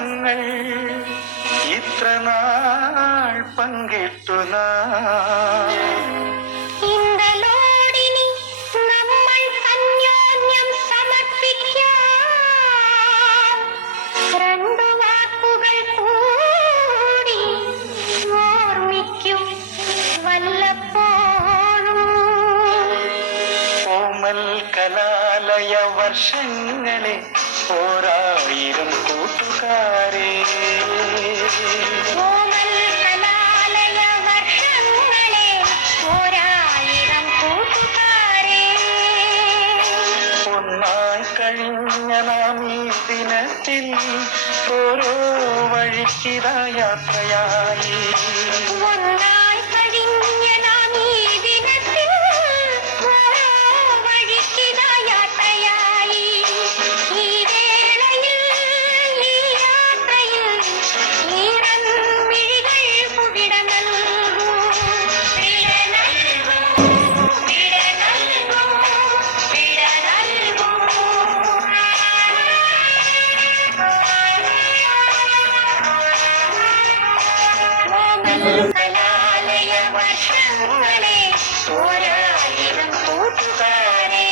ഓർമ്മകൾ ഇത്ര നാൾ പങ്കിട്ടു ഇന്നലോടിനി നമ്മൾ അന്യോന്യം സമർപ്പിക്കാം രണ്ടു വാക്കുകൾ കൂടി ഓർമ്മിക്കും വല്ലപ്പോഴും. കോമൽ കലാലയ വർഷങ്ങളെ ഓരായിരം കൂട്ടുകാരെ കോമൽ കലാലയ വർഷങ്ങളെ ഓരായിരം കൂട്ടുകാരെ ഒന്നായി കഴിഞ്ഞ നാം ഈ ദിനത്തിൽ ഓരോ വഴിക്കിതാ യാത്രയായി. ഒന്നായി കഴിഞ്ഞ നാം ഈ ദിനത്തിൽ ഓരോ വഴിക്കിതാ യാത്രയായി. ഈ വേളയിൽ ഈ യാത്രയിൽ ഈറൻമിഴികൾ കുവിട നൽകൂ. വിട നൽകൂ, വിട നൽകൂ, വിട നൽകൂ. കോമൽ കലാലയ വർഷങ്ങളെ ഓരായിരം കൂട്ടുകാരെ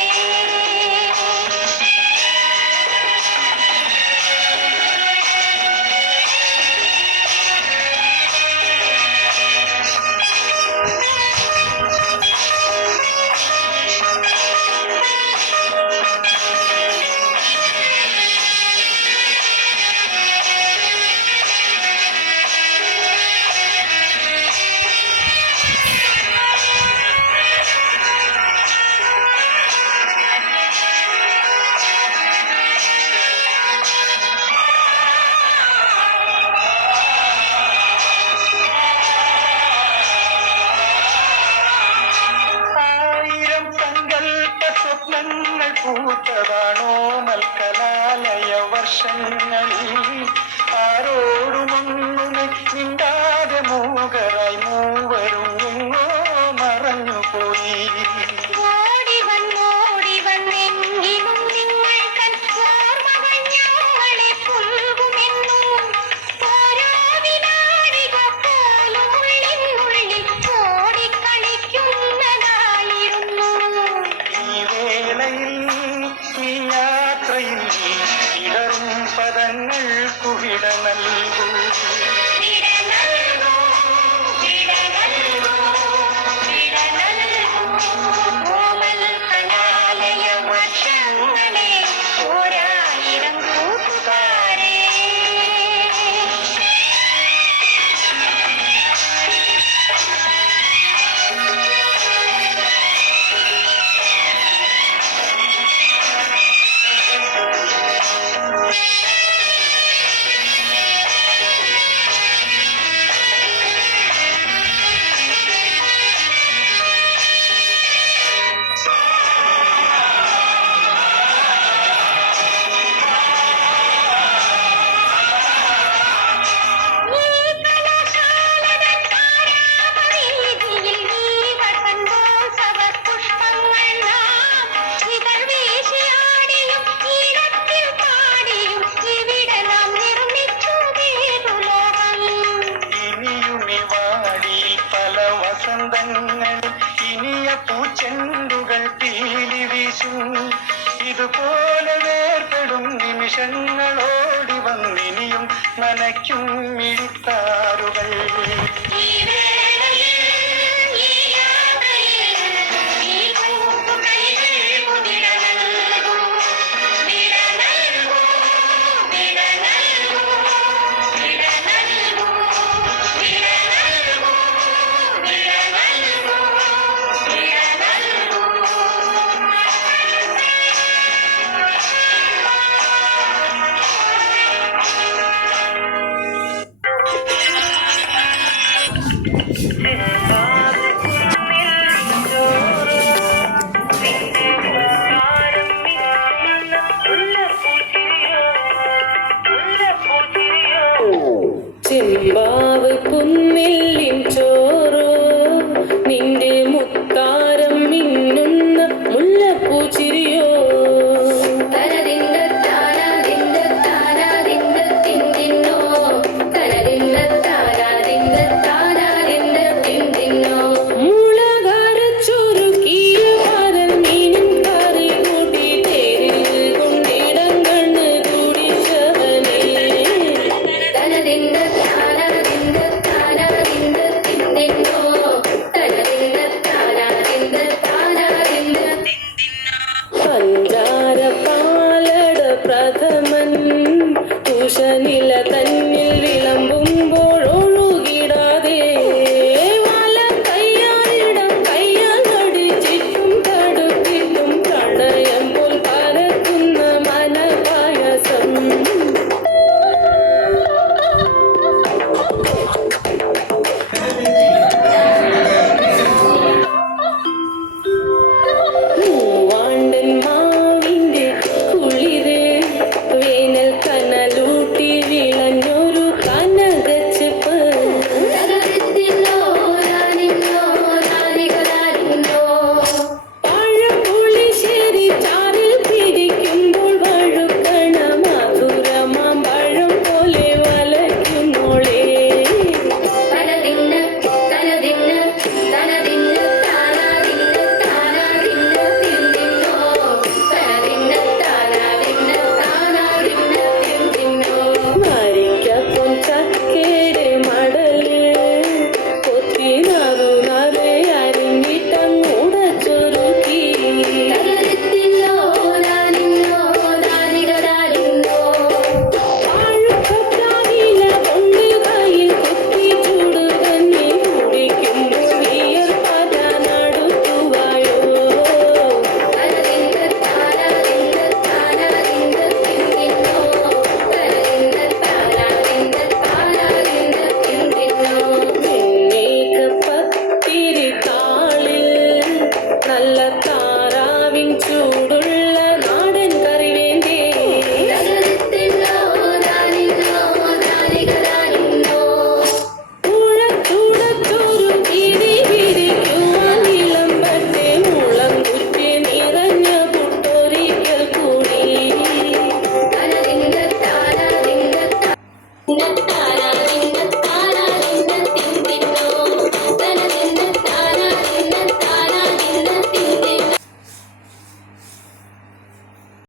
ആയിരം സങ്കൽപ്പ സ്വപ്നങ്ങൾ പൂത്തതാണോ മൽക്കലാലയ വർഷങ്ങളിൽ. ആരോടുമൊന്നുമേ മിണ്ടാതെ മൂകരായി മൂവരും എങ്ങോ മറഞ്ഞുപോയി. ഓടി വന്നെങ്കിലും നിങ്ങൾ തൻ ഓർമ്മകൾ ഞങ്ങളെ പുൽകുമെന്നും ഓരോ വിനാടിക പോലും ഉള്ളിനുള്ളിൽ ഓടിക്കളിക്കുന്നതായിരുന്നു. ഈ വേളയിൽ ഈ യാത്രയിൽ ഇടറും പദങ്ങൾ കുവിട നൽകൂ. വിട നൽകൂ, വിട നൽകൂ, വിട നൽകൂ. കോമൽ കലാലയ വർഷങ്ങളെ ഓരായിരം കൂട്ടുകാരെ ഇനിയ പൂച്ചെണ്ടുകൾ പീലി വീശും. ഇതുപോലെ വേർപെടും നിമിഷങ്ങളോടി വന്നിനിയും നനയ്ക്കും മിഴിത്താറുകൾ. ചെമ്പാവ് കുന്നില്ലിൻ ചോറോ നിന്റെ മുത്താരം മിന്നുന്ന മുല്ലപ്പൂച്ചിരിയോ തനതിന്ദ താന ദിന്ദ താന ദിന്ദ തിന്ദിന്ന കന്നി